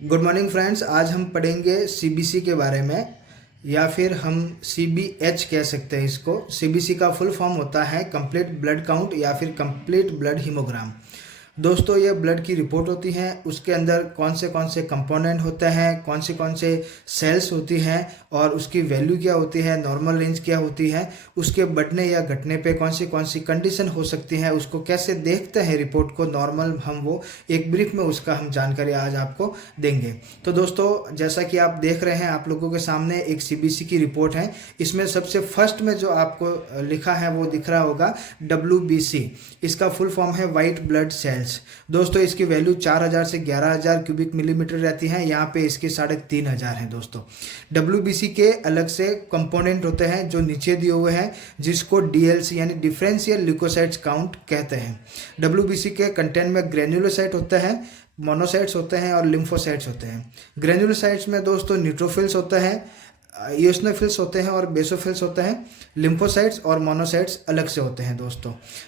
Good morning friends. आज हम पढ़ेंगे सीबीसी के बारे में, या फिर हम सीबीएच कह सकते हैं इसको। सीबीसी का फुल फॉर्म होता है कंप्लीट ब्लड काउंट या फिर कंप्लीट ब्लड हीमोग्राम। दोस्तों, ये ब्लड की रिपोर्ट होती है। उसके अंदर कौन से कंपोनेंट होते हैं, कौन से सेल्स होती हैं और उसकी वैल्यू क्या होती है, नॉर्मल रेंज क्या होती है, उसके बढ़ने या घटने पे कौन सी कंडीशन हो सकती है, उसको कैसे देखते हैं रिपोर्ट को नॉर्मल, हम वो एक ब्रीफ में उसका हम जानकारी आज आपको देंगे। तो दोस्तों, जैसा कि आप देख रहे हैं, आप लोगों के सामने एक सीबीसी की रिपोर्ट है। इसमें सबसे फर्स्ट में जो आपको लिखा है वो दिख रहा होगा WBC। इसका फुल फॉर्म है वाइट ब्लड सेल्स। दोस्तों, इसकी वैल्यू 4000 से 11000 क्यूबिक मिलीमीटर रहती है। यहाँ पे इसके 3500 हैं। दोस्तों, WBC के अलग से कंपोनेंट होते हैं जो नीचे दिए हुए हैं, जिसको DLC यानी डिफरेंशियल ल्यूकोसाइट्स काउंट कहते हैं। WBC के कंटेंट में ग्रेन्युलोसाइट होते हैं, मोनोसाइट्स होते हैं और लिम्फोसाइट्स होते हैं। ग्रेन्युलोसाइट्स में दोस्तों न्यूट्रोफिल्स होते हैं, इओसिनोफिल्स होते हैं और बेसोफिल्स होते हैं। लिम्फोसाइट्स और मोनोसाइट्स अलग से होते हैं।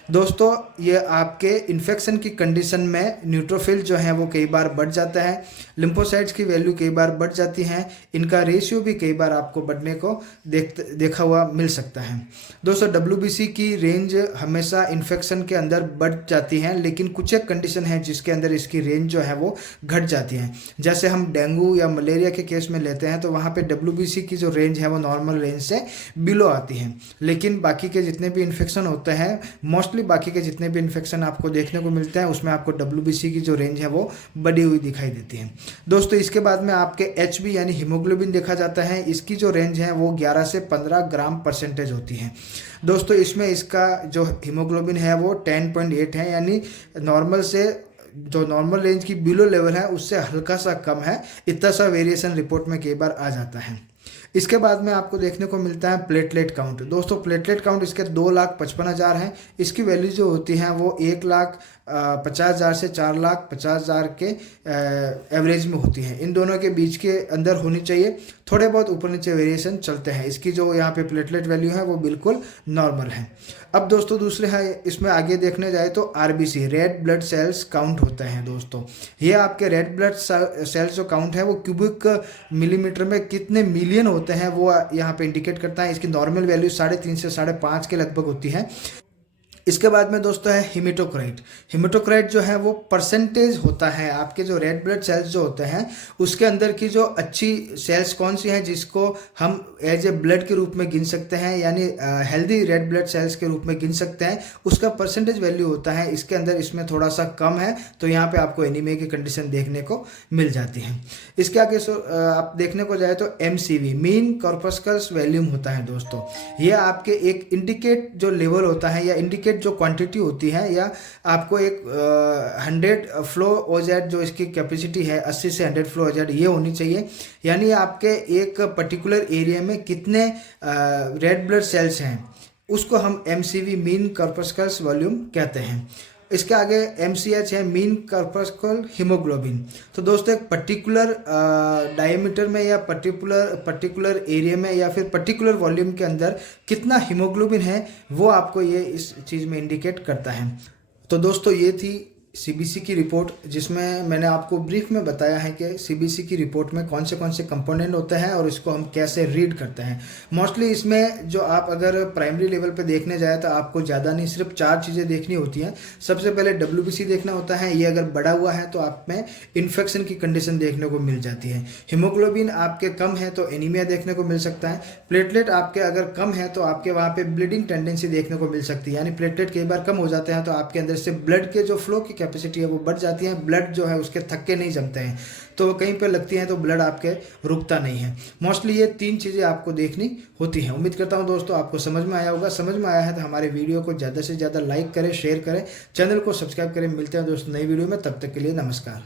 दोस्तों ये आपके इन्फेक्शन की कंडीशन में न्यूट्रोफिल जो है वो कई बार बढ़ जाता है, लिम्फोसाइट्स की वैल्यू कई बार बढ़ जाती है। इनका रेशियो भी कई बार आपको बढ़ने को देखा हुआ मिल सकता है। दोस्तों, WBC की रेंज हमेशा इन्फेक्शन के अंदर बढ़ जाती है, लेकिन कुछ एक कंडीशन है जिसके अंदर इसकी रेंज जो है वो घट जाती है। जैसे हम डेंगू या मलेरिया के केस में लेते हैं तो वहाँ पे WBC की जो रेंज है वो नॉर्मल रेंज से बिलो आती है। लेकिन बाकी के जितने भी इन्फेक्शन होते हैं, मोस्टली बाकी के जितने भी इन्फेक्शन आपको देखने को मिलते हैं, उसमें आपको WBC की जो रेंज है वो बढ़ी हुई दिखाई देती है। दोस्तों, इसके बाद में आपके HB यानी हीमोग्लोबिन देखा जाता है। इसकी जो रेंज है वो 11 से 15 ग्राम परसेंटेज होती है। दोस्तों, इसमें इसका जो हीमोग्लोबिन है वो 10.8 है, यानी नॉर्मल से जो नॉर्मल रेंज की बिलो लेवल है उससे हल्का सा कम है। इतना सा वेरिएशन रिपोर्ट में कई बार आ जाता है। इसके बाद में आपको देखने को मिलता है प्लेटलेट काउंट। दोस्तों, प्लेटलेट काउंट इसके 2,55,000 है। इसकी वैल्यू जो होती है वो 1,50,000 से 4,50,000 के एवरेज में होती है। इन दोनों के बीच के अंदर होनी चाहिए। थोड़े बहुत ऊपर नीचे वेरिएशन चलते हैं। इसकी जो यहाँ पे प्लेटलेट वैल्यू है वो बिल्कुल नॉर्मल है। अब दोस्तों, दूसरे है, इसमें आगे देखने जाए तो RBC red blood cells count होता है। दोस्तों, ये आपके रेड ब्लड सेल्स जो काउंट है वो क्यूबिक मिलीमीटर में कितने मिलियन होते हैं वो यहाँ पे इंडिकेट करता है। इसकी नॉर्मल वैल्यू 3.5 से 5.5 के लगभग होती है। इसके बाद में दोस्तों है हीमेटोक्राइट। हीमेटोक्राइट जो है वो परसेंटेज होता है आपके जो रेड ब्लड सेल्स जो होते हैं उसके अंदर की जो अच्छी सेल्स कौन सी हैं जिसको हम एज ए ब्लड के रूप में गिन सकते हैं, यानी हेल्दी रेड ब्लड सेल्स के रूप में गिन सकते हैं। उसका परसेंटेज वैल्यू होता है। इसके अंदर इसमें थोड़ा सा कम है, तो यहाँ पे आपको एनीमिया की कंडीशन देखने को मिल जाती है। इसके आगे आप देखने को जाए तो MCV मीन कॉर्पस्कल्स वॉल्यूम होता है। दोस्तों, ये आपके एक इंडिकेट जो लेवल होता है या इंडिकेट जो क्वांटिटी होती है, या आपको एक 100 फ्लो ओजेड जो इसकी कैपेसिटी है 80 से 100 फ्लो ओजेड ये होनी चाहिए। यानी आपके एक पर्टिकुलर एरिया में कितने रेड ब्लड सेल्स हैं उसको हम MCV मीन कॉर्पस्कल्स वॉल्यूम कहते हैं। इसके आगे MCH है मीन कॉर्पस्कल हीमोग्लोबिन। तो दोस्तों, एक पर्टिकुलर डायमीटर में या पर्टिकुलर एरिया में या फिर पर्टिकुलर वॉल्यूम के अंदर कितना हीमोग्लोबिन है वो आपको ये इस चीज़ में इंडिकेट करता है। तो दोस्तों, ये थी CBC की रिपोर्ट, जिसमें मैंने आपको ब्रीफ में बताया है कि CBC की रिपोर्ट में कौन से कंपोनेंट होते हैं और इसको हम कैसे रीड करते हैं। मोस्टली इसमें जो आप अगर प्राइमरी लेवल पे देखने जाए तो आपको ज़्यादा नहीं, सिर्फ 4 चीज़ें देखनी होती हैं। सबसे पहले WBC देखना होता है। ये अगर बढ़ा हुआ है तो आप में इन्फेक्शन की कंडीशन देखने को मिल जाती है। हीमोग्लोबिन आपके कम है तो एनीमिया देखने को मिल सकता है। प्लेटलेट आपके अगर कम है तो आपके वहाँ पे ब्लीडिंग टेंडेंसी देखने को मिल सकती है, यानी प्लेटलेट कई बार कम हो जाते हैं तो आपके अंदर से ब्लड के जो फ्लो की कैपेसिटी है वो बढ़ जाती है। ब्लड जो है उसके थक्के नहीं जमते हैं, तो कहीं पे लगती हैं तो ब्लड आपके रुकता नहीं है। मोस्टली ये 3 चीज़ें आपको देखनी होती हैं। उम्मीद करता हूँ दोस्तों आपको समझ में आया होगा। समझ में आया है तो हमारे वीडियो को ज़्यादा से ज़्यादा लाइक करें, शेयर करें, चैनल को सब्सक्राइब करें। मिलते हैं दोस्तों नई वीडियो में, तब तक के लिए नमस्कार।